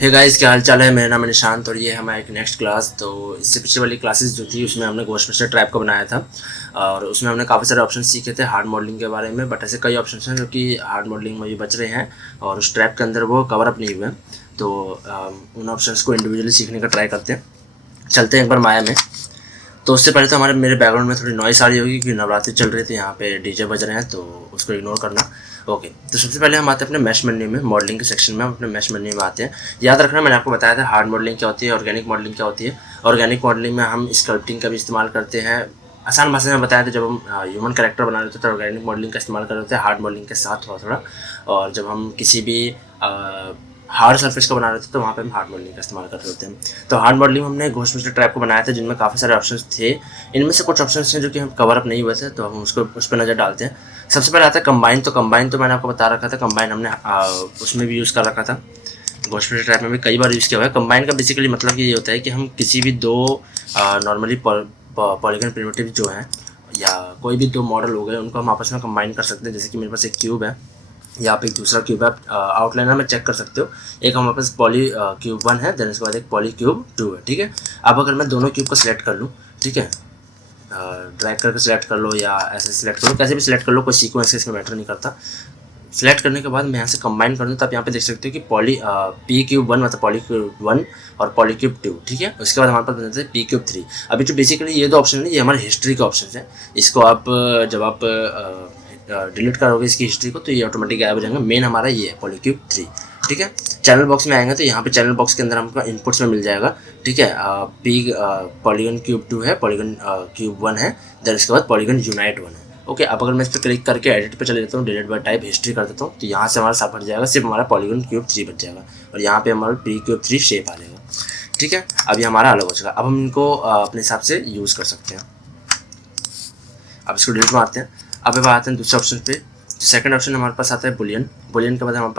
Hey guys, क्या हाल चाल है। मेरा नाम है निशांत और ये है हमारा एक नेक्स्ट क्लास। तो इससे पिछले वाली क्लासेस जो थी उसमें हमने घोस्टबस्टर ट्रैप को बनाया था और उसमें हमने काफ़ी सारे ऑप्शन सीखे थे हार्ड मॉडलिंग के बारे में। बट ऐसे कई ऑप्शन हैं जो कि हार्ड मॉडलिंग में भी बच रहे हैं और उस ट्रैप के अंदर वो कवर अप नहीं हुए हैं। तो उन ऑप्शंस को इंडिविजुअली सीखने का ट्राई करते हैं। चलते हैं एक बार माया में। तो उससे पहले तो हमारे मेरे बैकग्राउंड में थोड़ी नॉइस आ रही होगी क्योंकि नवरात्रि चल रही थी, यहाँ पे डीजे बज रहे हैं, तो उसको इग्नोर करना। ओके, तो सबसे पहले हम आते हैं अपने मैश मेन्यू में, मॉडलिंग के सेक्शन में हम अपने मैश मेन्यू में आते हैं। याद रखना, मैंने आपको बताया था हार्ड मॉडलिंग क्या होती है, ऑर्गेनिक मॉडलिंग क्या होती है। ऑर्गेनिक मॉडलिंग में हम स्कल्पटिंग का भी इस्तेमाल करते हैं। आसान भाषा में बताया था, जब हम ह्यूमन कैरेक्टर बना रहे थे तो ऑर्गेनिक मॉडलिंग का इस्तेमाल कर रहे थे हार्ड मॉडलिंग के साथ थोड़ा थोड़ा। और जब हम किसी भी हार्ड सरफेस का बना रहे थे तो वहाँ पे हम हार्ड मॉडलिंग का इस्तेमाल कर रहे होते हैं। तो हार्ड मॉडलिंग में हमने घोस्टबस्टर ट्रैप को बनाया था जिनमें काफ़ी सारे ऑप्शंस थे। इनमें से कुछ ऑप्शंस हैं जो कि हम कवर अप नहीं हुए थे, तो हम उसको उस पर नज़र डालते हैं। सबसे पहले आता है कंबाइन। तो कंबाइन तो मैंने आपको बता रखा था, कंबाइन हमने उसमें भी यूज़ कर रखा था, घोस्टबस्टर ट्रैप में भी कई बार यूज़ किया हुआ है। कंबाइन का बेसिकली मतलब ये होता है कि हम किसी भी दो नॉर्मली पॉलीगन प्रिमिटिव जो हैं या कोई भी दो मॉडल हो गए उनको हम आपस में कंबाइन कर सकते हैं। जैसे कि मेरे पास एक क्यूब है, यहाँ पे एक दूसरा क्यूब है, आउटलाइनर में चेक कर सकते हो। एक हमारे पास पॉली क्यूब 1 है, देन इसके बाद एक पॉली क्यूब 2 है, ठीक है। अब अगर मैं दोनों क्यूब को सिलेक्ट कर लूँ, ठीक है, ड्रैग करके सिलेक्ट कर लो या ऐसे सिलेक्ट कर लो, कैसे भी सिलेक्ट कर लो, कोई सीक्वेंस इसमें मैटर नहीं करता। सिलेक्ट करने के बाद मैं यहाँ से कंबाइन कर दूँ, तब यहाँ पे देख सकते हो कि पी क्यूब 1 मतलब पॉली क्यूब 1 और पॉली क्यूब 2, ठीक है। उसके बाद हमारे पास बनते हैं पी क्यूब 3। अभी जो बेसिकली ये दो ऑप्शन है ये हमारे हिस्ट्री के ऑप्शन है। इसको आप जब आप डिलीट करोगे इसकी हिस्ट्री को तो ये ऑटोमेटिक गायब हो जाएंगे। मेन हमारा ये है पॉली क्यूब 3, ठीक है। चैनल बॉक्स में आएंगे तो यहाँ पे चैनल बॉक्स के अंदर हमको इनपुट्स में मिल जाएगा, ठीक है। पी पॉलीगन क्यूब 2 है, पॉलीगन क्यूब 1 है, देन इसके बाद पॉलीगन यूनाइट 1 है। ओके, अब अगर मैं इस पर क्लिक करके एडिट पे चले जाता हूँ, डिलीट बाय टाइप हिस्ट्री कर देता हूँ, तो यहाँ से हमारा साफ हट जाएगा, सिर्फ हमारा पॉलीगन क्यूब 3 बच जाएगा और यहाँ पे हमारा पी क्यूब 3 शेप आ जाएगा, ठीक है। अब ये हमारा अलग हो जाएगा। अब हम इनको अपने हिसाब से यूज़ कर सकते हैं। अब इसको डिलीट मारते हैं। अब आते हैं दूसरे ऑप्शन पे। सेकंड ऑप्शन हमारे पास आता है बुलियन। बुलियन के बाद हमारे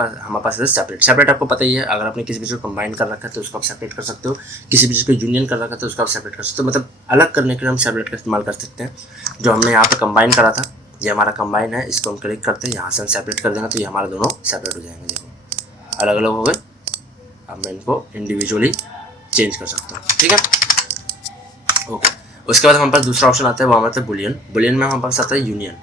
पास आता है सेपरेट। सेपरेट आपको पता ही है, अगर आपने किसी भी चीज़ को कंबाइन कर रखा है तो उसको आप सेपरेट कर सकते हो, किसी भी चीज़ को यूनियन कर रखा है तो उसको आप सेपरेट कर सकते हो। मतलब अलग करने के लिए हम सेपरेट का इस्तेमाल कर सकते हैं। जो हमने यहाँ पर कंबाइन करा था ये हमारा कंबाइन है, इसको हम क्लिक करते हैं, यहाँ से हम सेपरेट कर देंगे तो ये हमारे दोनों सेपरेट हो जाएंगे। देखो अलग अलग हो गए। अब मैं इनको इंडिविजुअली चेंज कर सकता हूँ, ठीक है। ओके, उसके बाद हमारे पास दूसरा ऑप्शन आता है, वो हमारा बुलियन। बुलियन में हमारे पास आता है यूनियन,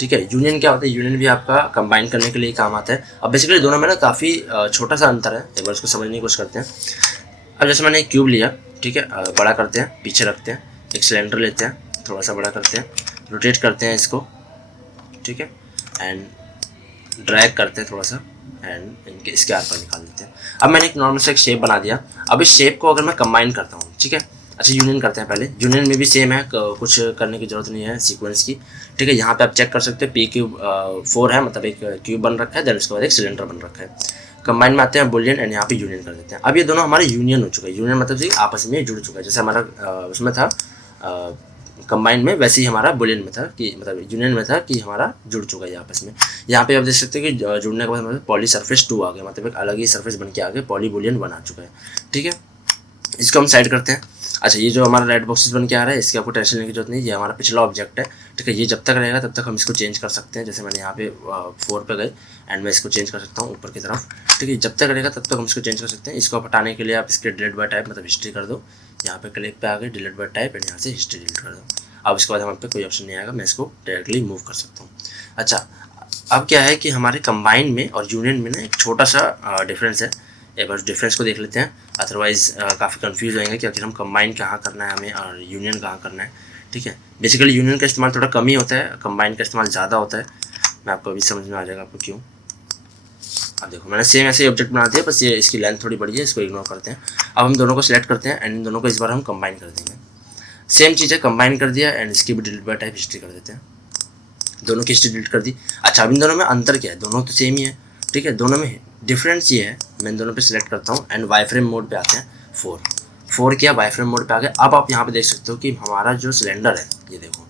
ठीक है। यूनियन क्या होता है? यूनियन भी आपका कंबाइन करने के लिए काम आता है। अब बेसिकली दोनों में ना काफ़ी छोटा सा अंतर है, एक बार उसको समझने की कोशिश करते हैं। अब जैसे मैंने एक क्यूब लिया, ठीक है, बड़ा करते हैं, पीछे रखते हैं, एक सिलेंडर लेते हैं, थोड़ा सा बड़ा करते हैं, रोटेट करते हैं इसको, ठीक है, एंड ड्रैग करते हैं थोड़ा सा एंड इनके इसके आर पार निकाल देते हैं। अब मैंने एक नॉर्मल सा एक शेप बना दिया। अब इस शेप को अगर मैं कंबाइन करता हूँ, ठीक है, अच्छा यूनियन करते हैं पहले। यूनियन में भी सेम है, कुछ करने की जरूरत नहीं है सीक्वेंस की, ठीक है। यहाँ पे आप चेक कर सकते हैं पी क्यूब 4 है, मतलब एक क्यूब बन रखा है, देन उसके बाद एक सिलेंडर बन रखा है। कंबाइन में आते हैं बुलियन एंड यहाँ पे यूनियन कर देते हैं। अब ये दोनों हमारे यूनियन हो चुका है। यूनियन मतलब आपस में जुड़ चुका है, जैसे हमारा उसमें था कंबाइन में, वैसे ही हमारा बुलियन में था कि मतलब यूनियन में था कि हमारा जुड़ चुका है आपस में। यहाँ पे आप देख सकते हैं कि जुड़ने के बाद हमारे पॉली सरफेस 2 आ गया, मतलब एक अलग ही सरफेस बन के आ गया, पॉली बुलियन 1 आ चुका है, ठीक है। इसको हम साइड करते हैं। अच्छा, ये जो हमारा रेड बॉक्सेस बन के आ रहा है इसकी आपको टेंशन लेने की जरूरत नहीं, ये हमारा पिछला ऑब्जेक्ट है, ठीक है। ये जब तक रहेगा तब तक हम इसको चेंज कर सकते हैं। जैसे मैंने यहाँ पे 4 पे गए एंड मैं इसको चेंज कर सकता हूँ ऊपर की तरफ, ठीक है। जब तक रहेगा तब तक हम इसको चेंज कर सकते हैं। इसको हटाने के लिए आप इसके डिलीट बाय टाइप मतलब हिस्ट्री कर दो, यहाँ पे क्लिक पे आ गए, डिलीट बाय टाइप एंड यहाँ से हिस्ट्री डिलीट कर दो। अब इसके बाद हमारे पे कोई ऑप्शन नहीं आएगा, मैं इसको डायरेक्टली मूव कर सकता हूँ। अच्छा, अब क्या है कि हमारे कंबाइन में और यूनियन में ना एक छोटा सा डिफरेंस है। एक बार डिफरेंस को देख लेते हैं, अदरवाइज़ काफ़ी कंफ्यूज होंगे कि आखिर हम कंबाइन कहाँ करना है हमें और यूनियन कहाँ करना है, ठीक है। बेसिकली यूनियन का इस्तेमाल थोड़ा कम ही होता है, कंबाइन का इस्तेमाल ज़्यादा होता है। मैं आपको अभी समझ में आ जाएगा आपको क्यों। अब देखो मैंने सेम ऐसे ही ऑब्जेक्ट बना दिया, बस ये इसकी लेंथ थोड़ी बड़ी है, इसको इग्नोर करते हैं। अब हम दोनों को सिलेक्ट करते हैं एंड इन दोनों को इस बार हम कंबाइन कर देंगे। सेम चीज़ है, कंबाइन कर दिया एंड इसकी भी डिलीट बाय टाइप हिस्ट्री कर देते हैं, दोनों की हिस्ट्री डिलीट कर दी। अच्छा, अब इन दोनों में अंतर क्या है? दोनों तो सेम ही है, ठीक है। दोनों में डिफरेंस ये है, मैं इन दोनों पे सिलेक्ट करता हूँ एंड वाई फ्रेम मोड पे आते हैं। 4 किया, वाई फ्रेम मोड पे आ गए। अब आप यहाँ पे देख सकते हो कि हमारा जो सिलेंडर है, ये देखो,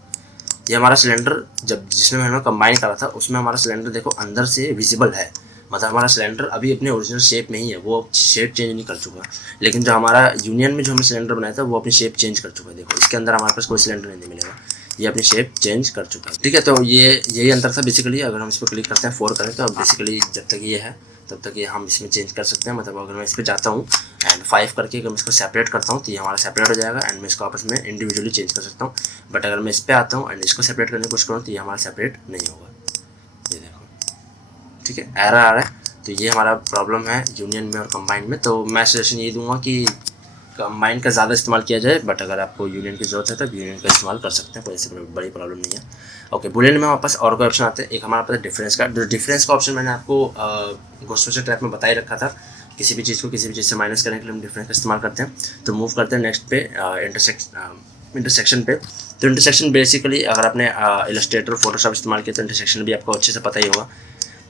ये हमारा सिलेंडर जब जिसमें मैंने कंबाइन करा था उसमें हमारा सिलेंडर देखो अंदर से विजिबल है, मतलब हमारा सिलेंडर अभी अपने ओरिजिनल शेप में ही है, वो शेप चेंज नहीं कर चुका। लेकिन जो हमारा यूनियन में जो हमने सिलेंडर बनाया था वो अपनी शेप चेंज कर चुका है। देखो इसके अंदर हमारे पास कोई सिलेंडर नहीं मिलेगा, ये अपनी शेप चेंज कर चुका है, ठीक है। तो ये यही अंतर था बेसिकली। अगर हम इस पर क्लिक करते हैं 4 करें तो बेसिकली जब तक ये है तब तक ये हम इसमें चेंज कर सकते हैं। मतलब अगर मैं इस पर जाता हूँ एंड 5 करके अगर मैं इसको सेपरेट करता हूँ तो ये हमारा सेपरेट हो जाएगा एंड मैं इसको आपस में इंडिविजुअली चेंज कर सकता हूँ। बट अगर मैं इस पर आता हूँ एंड इसको सेपरेट करने की कोशिश करूँ तो ये हमारा सेपरेट नहीं होगा। ये देखो, ठीक है, एरर आ रहा है। तो ये हमारा प्रॉब्लम है यूनियन में और कंबाइन में। तो मैं सजेशन ये दूंगा कि कंबाइन का ज़्यादा इस्तेमाल किया जाए, बट अगर आपको यूनियन की ज़रूरत है तो यूनियन का इस्तेमाल कर सकते हैं, कोई ऐसी बड़ी प्रॉब्लम नहीं है। ओके, बुलियन में हमारे पास और कोई ऑप्शन आते हैं। एक हमारे पास डिफरेंस का। डिफरेंस का ऑप्शन मैंने आपको गोस्टोस्टर ट्रैप में बता ही रखा था। किसी भी चीज़ को किसी भी चीज़ से माइनस करने के लिए हम डिफरेंस का इस्तेमाल करते हैं। तो मूव करते हैं नेक्स्ट पे इंटरसेक्शन पे। तो इंटरसेक्शन बेसिकली अगर आपने इलस्ट्रेटर फोटोशॉप इस्तेमाल किया तो इंटरसेक्शन भी आपको अच्छे से पता ही होगा।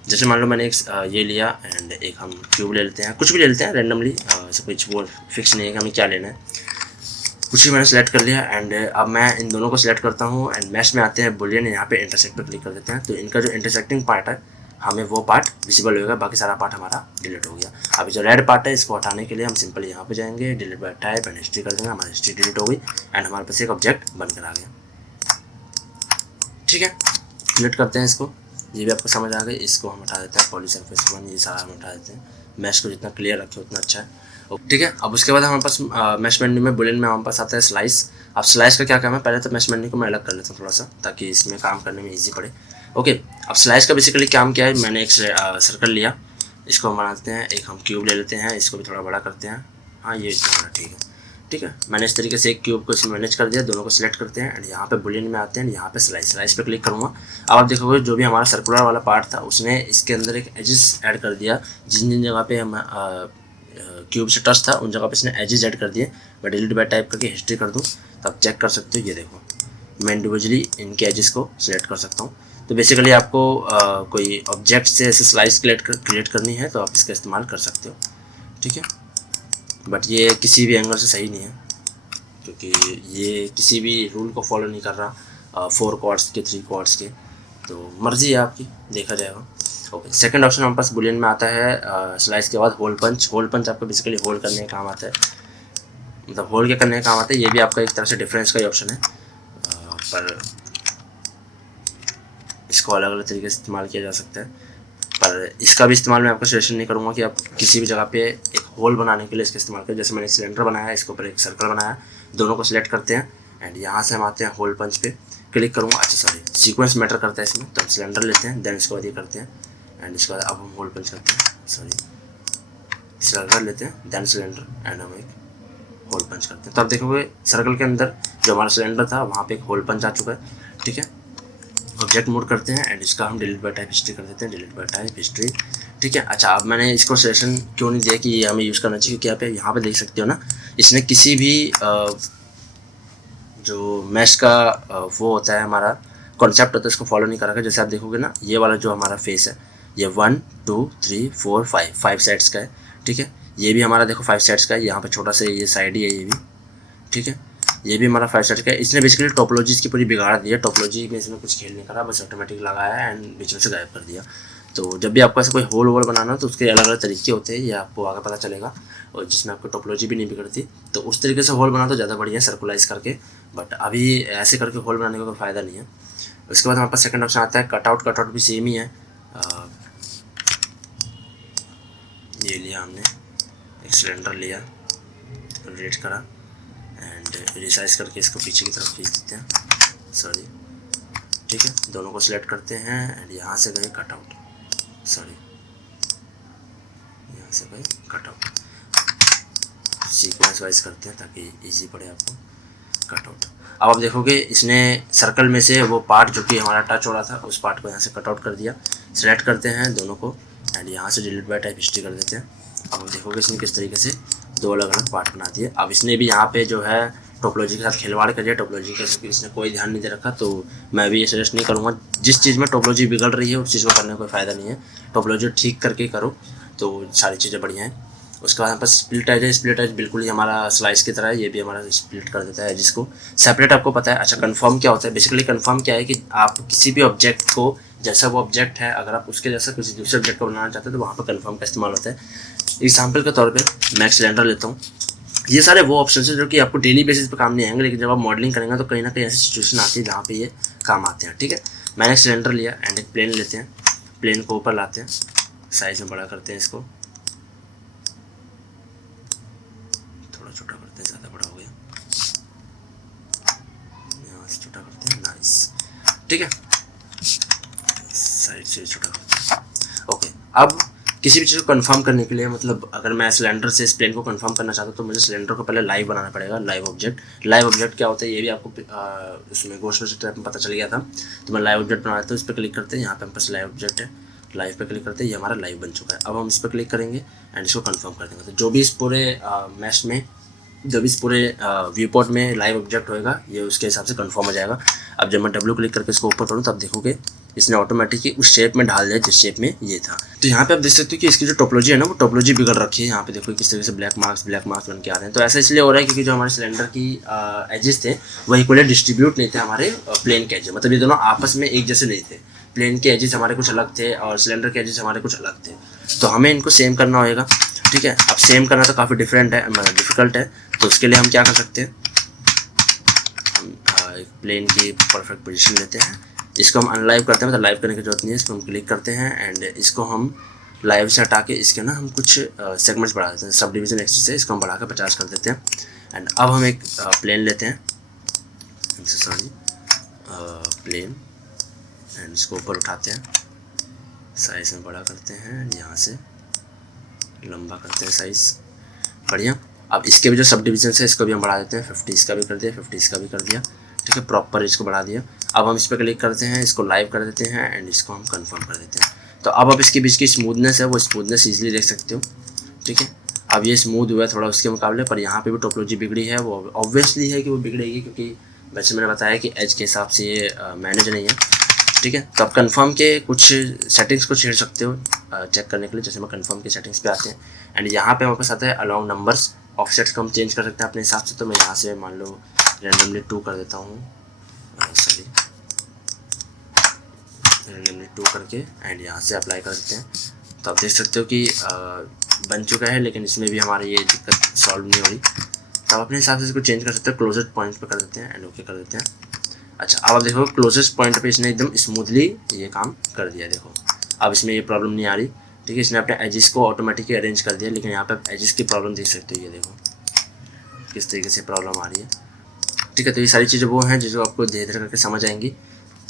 जैसे मान लो मैंने एक ये लिया एंड एक हम क्यूब ले लेते हैं, कुछ भी ले लेते हैं रैंडमली, ऐसा कुछ वो फिक्स नहीं है कि हमें क्या लेना है। कुछ भी मैंने सेलेक्ट कर लिया एंड अब मैं इन दोनों को सिलेक्ट करता हूँ एंड मैश में आते हैं बुलियन, यहाँ पे इंटरसेक्ट पर क्लिक कर देते हैं। तो इनका जो इंटरसेक्टिंग पार्ट है हमें वो पार्ट विजिबल होगा, बाकी सारा पार्ट हमारा डिलीट हो गया। अभी जो रेड पार्ट है इसको हटाने के लिए हम सिंपली यहाँ पे जाएंगे, delete bye type and history कर देंगे, हमारी हिस्ट्री डिलीट हो गई एंड हमारे पास एक ऑब्जेक्ट बनकर आ गया। ठीक है, डिलीट करते हैं इसको, ये भी आपको समझ आ गई। इसको हम हटा देते हैं, पॉली सरफेस 1 ये सारा हम हटा देते हैं। मैश को जितना क्लियर रखे उतना अच्छा है। ठीक है, अब उसके बाद हमारे पास मैश मेन्यू में बुलियन में हमारे पास आता है स्लाइस। अब स्लाइस का क्या काम है, पहले तो मैश मेन्यू को मैं अलग कर लेता हूँ थोड़ा सा, ताकि इसमें काम करने में ईजी पड़े। ओके, अब स्लाइस का बेसिकली काम क्या है, मैंने एक सर्कल लिया, इसको हम बनाते हैं, एक हम क्यूब ले लेते हैं, इसको भी थोड़ा बड़ा करते हैं। हाँ, ये इतना बड़ा ठीक है। ठीक है, मैंने इस तरीके से एक क्यूब को इसमें मैनेज कर दिया, दोनों को सिलेक्ट करते हैं एंड यहाँ पे बुलियन में आते हैं, यहाँ पे स्लाइस पे क्लिक करूँगा। अब आप देखोगे जो भी हमारा सर्कुलर वाला पार्ट था उसने इसके अंदर एक एजेस ऐड कर दिया। जिन जिन जगह पे हम क्यूब से टच था उन जगह पे इसने एजेस ऐड कर दिए। मैं डिलीट बाय टाइप करके हिस्ट्री कर दूँ तो आप चेक कर सकते हो। ये देखो, मैं इंडिविजुअली इनके एजेस को सिलेक्ट कर सकता हूँ। तो बेसिकली आपको कोई ऑब्जेक्ट से ऐसे स्लाइस क्रिएट करनी है तो आप इसका इस्तेमाल कर सकते हो। ठीक है, बट ये किसी भी एंगल से सही नहीं है, क्योंकि ये किसी भी रूल को फॉलो नहीं कर रहा 4 क्वाड्स के 3 क्वाड्स के। तो मर्जी है आपकी, देखा जाएगा। ओके, सेकंड ऑप्शन हमारे पास बुलियन में आता है स्लाइस के बाद होल पंच। होल पंच आपको बेसिकली होल करने का काम आता है, मतलब होल के करने का काम आता है। ये भी आपका एक तरह से डिफरेंस का ही ऑप्शन है, पर इसको अलग अलग तरीके से इस्तेमाल किया जा सकता है। पर इसका भी इस्तेमाल मैं आपको सजेशन नहीं करूँगा कि आप किसी भी जगह पे एक होल बनाने के लिए इसका इस्तेमाल करें। जैसे मैंने सिलेंडर बनाया है, इसके ऊपर एक सर्कल बनाया, दोनों को सिलेक्ट करते हैं एंड यहाँ से हम आते हैं होल पंच पे क्लिक करूँगा। अच्छा सॉरी, सीक्वेंस मैटर करता है इसमें। तो हम सिलेंडर लेते हैं, देन इसके बाद ये करते हैं एंड इसके बाद अब हम होल पंच करते हैं। सॉरी, सिलेंडर लेते हैं, देन सिलेंडर एंड हम एक होल पंच करते हैं। तो आप देखोगे सर्कल के अंदर जो हमारा सिलेंडर था वहाँ पे एक होल पंच आ चुका है। ठीक है, ऑब्जेक्ट मोड करते हैं एंड इसका हम डिलीट बाय टाइप हिस्ट्री कर देते हैं, डिलीट बाय टाइप हिस्ट्री। ठीक है, अच्छा अब मैंने इसको सजेशन क्यों नहीं दिया कि ये हमें यूज़ करना चाहिए, क्योंकि आप यहाँ पे देख सकते हो ना, इसने किसी भी जो मैश का वो होता है हमारा कॉन्सेप्ट होता है उसको फॉलो नहीं कर रखा। जैसे आप देखोगे ना, ये वाला जो हमारा फेस है ये 1 2 3 4 5 साइड्स का है। ठीक है, ये भी हमारा देखो 5 साइड्स का है, यहाँ पे छोटा सा ये साइड ही है ये भी। ठीक है, ये भी हमारा 5 साइड्स का है। इसने बेसिकली टोपोलॉजी इसकी पूरी बिगाड़ दी है। टोपोलॉजी में इसने कुछ खेल नहीं करा, बस ऑटोमेटिक लगाया एंड बीच में से गायब कर दिया। तो जब भी आपको ऐसा कोई होल वोल बनाना हो तो उसके अलग अलग तरीके होते हैं, ये आपको आगे पता चलेगा, और जिसमें आपको टोपोलॉजी भी नहीं बिगड़ती। तो उस तरीके से होल बना तो ज़्यादा बढ़िया है सर्कुलाइज करके, बट अभी ऐसे करके होल बनाने का कोई फ़ायदा नहीं है। उसके बाद हमारे पास सेकंड ऑप्शन आता है कटआउट। कटआउट भी सेम ही है। ये लिया हमने, एक सिलेंडर लिया, रेड करा एंड रिसाइज करके इसको पीछे की तरफ खींच देते हैं। सॉरी, ठीक है, दोनों को सिलेक्ट करते हैं एंड यहाँ से गए कटआउट। सॉरी, यहाँ से गए कटआउट। सीक्वेंस वाइज करते हैं ताकि इजी पड़े आपको। कटआउट, अब आप देखोगे इसने सर्कल में से वो पार्ट जो कि हमारा टच हो रहा था उस पार्ट को यहाँ से कटआउट कर दिया। सिलेक्ट करते हैं दोनों को एंड यहाँ से डिलीट बाय टाइप हिस्ट्री कर देते हैं। अब आप देखोगे इसने किस तरीके से 2 अलग अलग पार्ट बना दिए। अब इसने भी यहाँ पे जो है टोपोलॉजी के साथ खिलवाड़ कर दिया। टोपोलॉजी का इसने कोई ध्यान नहीं दे रखा, तो मैं भी ये सजेस्ट नहीं करूँगा। जिस चीज़ में टोपोलॉजी बिगड़ रही है उस चीज़ में करने का कोई फ़ायदा नहीं है। टोपोलॉजी ठीक करके करो तो सारी चीज़ें बढ़िया हैं। उसके बाद हमारे पास स्प्लिट एज है। स्प्लिट एज बिल्कुल ही हमारा स्लाइस की तरह है, ये भी हमारा स्प्लिट कर देता है जिसको सेपरेट आपको पता है। अच्छा, कन्फर्म क्या होता है? बेसिकली कन्फर्म क्या है कि आप किसी भी ऑब्जेक्ट को, जैसा वो ऑब्जेक्ट है, अगर आप उसके जैसा किसी दूसरे ऑब्जेक्ट को बनाना चाहते हैं तो वहाँ पर कन्फर्म का इस्तेमाल होता है। एग्जाम्पल के तौर पर मैं सिलेंडर लेता हूँ। ये सारे वो ऑप्शन है जो कि आपको डेली बेसिस पे काम नहीं आएंगे, लेकिन जब आप मॉडलिंग करेंगे तो कहीं ना कहीं ऐसी सिचुएशन आती है जहाँ पे ये काम आते हैं। ठीक है, मैंने एक सिलेंडर लिया एंड एक प्लेन लेते हैं, प्लेन को ऊपर लाते हैं। साइज में बड़ा करते हैं इसको, थोड़ा छोटा करते हैं, ज़्यादा बड़ा हो गया, यहाँ से छोटा करते हैं, नाइस, ठीक है, साइड से छोटा करते हैं। ओके, अब किसी भी चीज़ को कंफर्म करने के लिए, मतलब अगर मैं सिलेंडर से इस प्लेन को कंफर्म करना चाहता हूँ तो मुझे सिलेंडर को पहले लाइव बनाना पड़ेगा, लाइव ऑब्जेक्ट। लाइव ऑब्जेक्ट क्या होता है ये भी आपको उसमें घोषणा ट्रैप में पता चल गया था। तो मैं लाइव ऑब्जेक्ट बना देता हूँ, इस पर क्लिक करते हैं, यहाँ पे हमारे पास लाइव ऑब्जेक्ट है, लाइव पे क्लिक करते हैं, ये हमारा लाइव बन चुका है। अब हम इस पर क्लिक करेंगे एंड इसको कंफर्म कर देंगे। तो जो भी इस पूरे मैश में, जो भी इस पूरे व्यू पोर्ट में लाइव ऑब्जेक्ट होएगा ये उसके हिसाब से कंफर्म हो जाएगा। अब जब मैं डब्ल्यू क्लिक करके इसको ऊपर करूँ तब देखोगे इसने ऑटोमेटिकली उस शेप में डाल दिया जिस शेप में ये था। तो यहाँ पे आप देख सकते हो कि इसकी जो टोपोलॉजी है ना वो टोपोलॉजी बिगड़ रखी है। यहाँ पे देखो किस तरीके से ब्लैक मार्क्स बन के आ रहे हैं। तो ऐसा इसलिए हो रहा है क्योंकि जो हमारे सिलेंडर की एजेस थे वो इक्वली डिस्ट्रीब्यूट नहीं थे हमारे प्लेन के एजेस, मतलब ये दोनों आपस में एक जैसे नहीं थे। प्लेन के एजेस हमारे कुछ अलग थे और सिलेंडर के एजेस हमारे कुछ अलग थे। तो हमें इनको सेम करना होगा, ठीक है। अब सेम करना तो काफ़ी डिफिकल्ट है। तो उसके लिए हम क्या कर सकते हैं, हम एक प्लेन की परफेक्ट पोजीशन लेते हैं, इसको हम अनलाइव करते हैं, मतलब लाइव करने की जरूरत नहीं है। इसको हम क्लिक करते हैं एंड इसको हम लाइव से हटा के इसके ना हम कुछ सेगमेंट्स बढ़ा देते हैं। सब डिवीजन एक्सिस से इसको हम बढ़ा कर 50 कर देते हैं। एंड अब हम एक प्लेन लेते हैं, सॉरी प्लेन, एंड इसको ऊपर उठाते हैं, साइज़ में बड़ा करते हैं, यहाँ से लंबा करते हैं साइज़, बढ़िया। अब इसके भी जो सब डिवीजन है इसको भी हम बढ़ा देते हैं, 50 इसका भी कर दिया, 50 इसका भी कर दिया, ठीक है, प्रॉपर इसको बढ़ा दिया। अब हम इस पर क्लिक करते हैं, इसको लाइव कर देते हैं एंड इसको हम कंफर्म कर देते हैं। तो अब इसके बीच की स्मूथनेस है वो स्मूथनेस ईजिली देख सकते हो, ठीक है। अब ये स्मूथ हुआ है थोड़ा उसके मुकाबले, पर यहाँ पे भी टोपोलॉजी बिगड़ी है। वो ऑब्वियसली है कि वो बिगड़ेगी क्योंकि वैसे मैंने बताया कि एज के हिसाब से ये मैनेज नहीं है, ठीक है। तो आप कन्फर्म के कुछ सेटिंग्स को छेड़ सकते हो चेक करने के लिए। जैसे मैं कन्फर्म के सेटिंग्स पे आते हैं एंड यहाँ पे हमारे पास आता है अलाउ नंबर्स, ऑफसेट्स को हम चेंज कर सकते हैं अपने हिसाब से। तो मैं यहाँ से मान लो रैंडमली 2 कर देता हूँ, सॉरी रैंडमली 2 करके एंड यहाँ से अप्लाई कर देते हैं। तो आप देख सकते हो कि बन चुका है, लेकिन इसमें भी हमारी ये दिक्कत सॉल्व नहीं हो रही। तो आप अपने हिसाब से इसको चेंज कर सकते हो, क्लोजेस्ट पॉइंट पर कर देते हैं एंड ओके कर देते हैं। अच्छा, अब आप देखो क्लोजेस्ट पॉइंट पे इसने एकदम स्मूथली ये काम कर दिया। देखो अब इसमें ये प्रॉब्लम नहीं आ रही, ठीक है। इसने अपने एजिस को ऑटोमेटिकली अरेंज कर दिया, लेकिन यहाँ पे आप एजिस की प्रॉब्लम देख सकते हो, ये देखो किस तरीके से प्रॉब्लम आ रही है, ठीक है। तो ये सारी चीज़ें वो हैं जो आपको धीरे धीरे करके समझ आएंगी।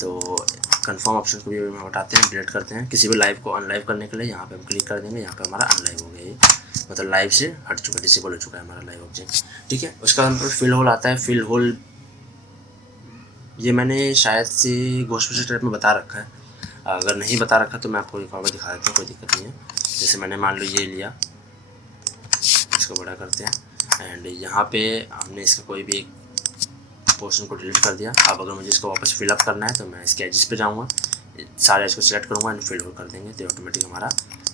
तो कंफर्म ऑप्शन को भी हम हटाते हैं, डिलीट करते हैं। किसी भी लाइव को अनलाइव करने के लिए यहाँ पे हम क्लिक कर देंगे, यहाँ पे हमारा अनलाइव हो गया, ये मतलब लाइव से हट चुका है, डिसेबल हो चुका है हमारा लाइव ऑब्जेक्ट, ठीक है। उसका हम फिल होल आता है। फिल होल ये मैंने शायद से घोषणा ट्रैप में बता रखा है, अगर नहीं बता रखा तो मैं आपको एक और दिखा देता हूँ, कोई दिक्कत नहीं है। जैसे मैंने मान लो ये लिया, इसको बड़ा करते हैं एंड यहाँ पे हमने इसका कोई भी एक पोर्शन को डिलीट कर दिया। अब अगर मुझे इसको वापस फिलअप करना है तो मैं इसके एजेस पे जाऊँगा, सारे एज को सिलेक्ट करूँगा एंड फिल होल कर देंगे, तो ऑटोमेटिक हमारा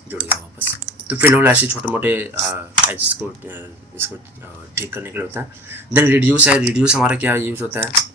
जुड़ गया वापस। तो फिल होल ऐसे छोटे मोटे एजेस को इसको ठीक करने के लिए होता है। देन रिड्यूस है। रिड्यूस हमारा क्या यूज़ होता है,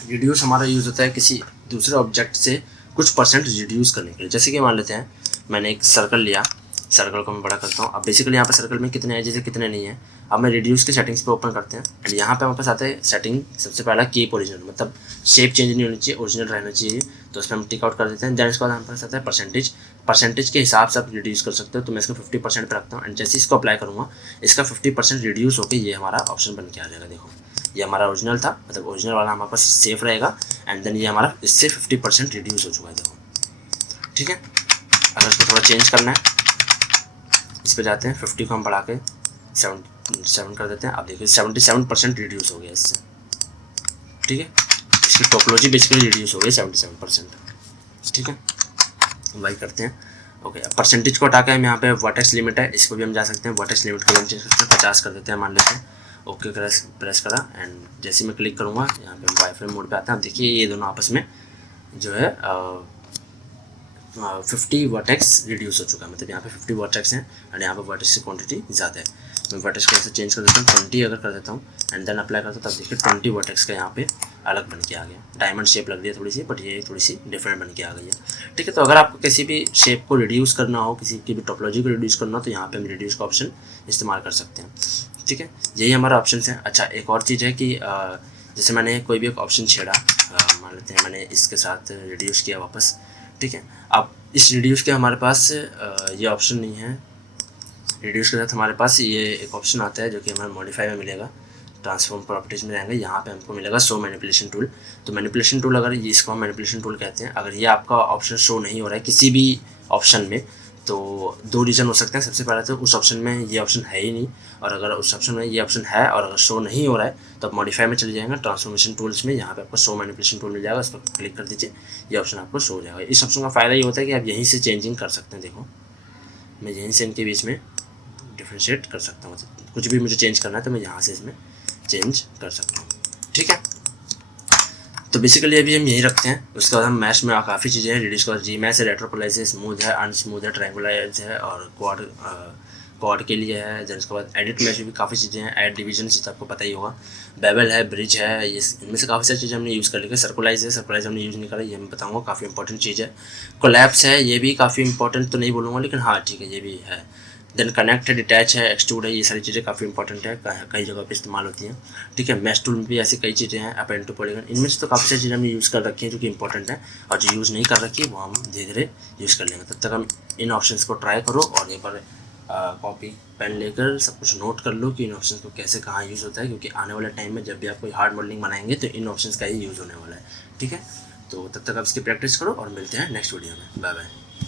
रिड्यूस हमारा यूज़ होता है किसी दूसरे ऑब्जेक्ट से कुछ परसेंट रिड्यूस करने के लिए। जैसे कि मान लेते हैं मैंने एक सर्कल लिया, सर्कल को मैं बड़ा करता हूँ। अब बेसिकली यहाँ पे सर्कल में कितने एजेस है कितने नहीं है। अब मैं रिड्यूस के सेटिंग्स पे ओपन करते हैं एंड यहाँ पे हमारे पास आता है सेटिंग, सबसे पहला कीप ओरिजिनल, मतलब शेप चेंज नहीं होनी चाहिए, ओरिजिनल रहना चाहिए। तो उसमें हम टिक आउट कर देते हैं। देन इसके बाद हमारे पास आता है परसेंटेज। परसेंटेज के हिसाब से आप रिड्यूस कर सकते हो। तो मैं इसको 50% पर रखता हूँ एंड जैसे इसको अप्लाई करूँगा इसका 50% रिड्यूस होकर ये हमारा ऑप्शन बन के आ जाएगा। देखो ये हमारा ओरिजिनल था, मतलब ओरिजिनल वाला हमारे पास सेफ रहेगा एंड देन ये हमारा इससे 50% रिड्यूस हो चुका है। देखो ठीक है। अगर इसको थोड़ा चेंज करना है इस पर जाते हैं, 50 को हम बढ़ा के 77 कर देते हैं। अब देखिए 77% रिड्यूस हो गया इससे, ठीक है। इसकी टोपोलॉजी बेसिकली रिड्यूस हो गई 77%, ठीक है। वही करते हैं, ओके। अब परसेंटेज को हटा के हम यहाँ पे वर्टेक्स लिमिट है, इसको भी हम जा सकते हैं, वर्टेक्स लिमिट को भी हम चेंज कर सकते हैं, 50 कर देते हैं मान लेते हैं। ओके प्रेस करा एंड जैसे मैं क्लिक करूँगा यहाँ पे हम वाईफ्रेम मोड पे आते हैं। देखिए ये दोनों आपस में जो है 50 वर्टेक्स रिड्यूस हो चुका है, मतलब यहाँ पे 50 वर्टेक्स हैं और यहाँ पे वर्टेक्स की क्वांटिटी ज़्यादा है। मैं वर्टेक्स को ऐसे चेंज कर देता हूँ, 20 अगर कर देता हूँ एंड देन अप्लाई करता हूँ, तब देखिए 20 वर्टेक्स का यहाँ पे अलग बन के आ गया। डायमंड शेप लग रही है थोड़ी सी, बट ये थोड़ी सी डिफरेंट बन के आ गई है, ठीक है। तो अगर आपको किसी भी शेप को रिड्यूस करना हो, किसी की भी टोपोलॉजी को रिड्यूस करना हो, तो यहाँ पे हम रिड्यूस का ऑप्शन इस्तेमाल कर सकते हैं, ठीक है। यही हमारा ऑप्शन है। अच्छा, एक और चीज़ है कि जैसे मैंने कोई भी एक ऑप्शन छेड़ा, मान लेते हैं मैंने इसके साथ रिड्यूस किया वापस, ठीक है। अब इस रिड्यूस के हमारे पास ये ऑप्शन नहीं है। रिड्यूस के साथ हमारे पास ये एक ऑप्शन आता है जो कि हमारे मॉडिफाई में मिलेगा, ट्रांसफॉर्म प्रॉपर्टीज़ में जाएंगे, यहाँ पे हमको मिलेगा शो मैनिपुलेशन टूल। तो मैनिपुलेशन टूल, अगर ये इसको हम मैनिपुलेशन टूल कहते हैं, अगर ये आपका ऑप्शन शो नहीं हो रहा है किसी भी ऑप्शन में, तो दो रीज़न हो सकते हैं। सबसे पहले तो उस ऑप्शन में ये ऑप्शन है ही नहीं, और अगर उस ऑप्शन में ये ऑप्शन है और अगर शो नहीं हो रहा है तो आप मॉडिफाई में चले जाएंगे, ट्रांसफॉर्मेशन टूल्स में, यहाँ पे आपको शो मैनिपुलेशन टूल मिल जाएगा, उस पर क्लिक कर दीजिए, ये ऑप्शन आपको शो हो जाएगा। इस ऑप्शन का फ़ायदा ये होता है कि आप यहीं से चेंजिंग कर सकते हैं। देखो मैं यहीं से इनके बीच में डिफ्रेंशिएट कर सकता हूँ, मतलब कुछ भी मुझे चेंज करना है तो मैं यहाँ से इसमें चेंज कर सकता हूँ, ठीक है। तो बेसिकली अभी हम यही रखते हैं। उसके बाद हम मैश में काफ़ी चीज़ें हैं, रिड्यूस का जी मैश है, रेट्रोपोलाइज है, स्मूथ है, अनस्मूथ है, ट्रायंगुलाइज है और क्वाड के लिए है। देन उसके बाद एडिट मैश में भी काफ़ी चीज़ें हैं, एड डिवीजन तो आपको पता ही होगा, बेबल है, ब्रिज है, ये इनमें से काफ़ी सारी चीज़ें हमने यूज़ कर ली है। सर्कुलाइज है, सर्कुलाइज हमने यूज़ नहीं करा, ये मैं बताऊँगा, काफ़ी इंपॉर्टेंट चीज़ है। कोलैप्स है, ये भी काफ़ी इंपॉर्टेंट तो नहीं बोलूँगा लेकिन हाँ ठीक है, ये भी है। देन कनेक्ट है, डिटैच है, एक्सट्रूड है, ये सारी चीज़ें काफ़ी इंपॉर्टेंट है, कई जगह पे इस्तेमाल होती हैं, ठीक है। मैश टूल में भी ऐसी कई चीज़ें हैं, अपेंड टू पॉलीगन, इनमें से तो काफ़ी सारी चीज़ें हमने यूज़ कर रखी हैं जो कि इंपॉर्टेंट है, और जो यूज़ नहीं कर रखी है वो हम धीरे धीरे यूज़ कर लेंगे। तब तक हम इन ऑप्शंस को ट्राई करो और एक बार कॉपी पेन लेकर सब कुछ नोट कर लो कि इन ऑप्शंस को कैसे कहाँ यूज़ होता है, क्योंकि आने वाले टाइम में जब भी आप कोई हार्ड मॉडलिंग बनाएंगे तो इन ऑप्शंस का ही यूज़ होने वाला है, ठीक है। तो तब तक आप इसकी प्रैक्टिस करो और मिलते हैं नेक्स्ट वीडियो में। Bye bye.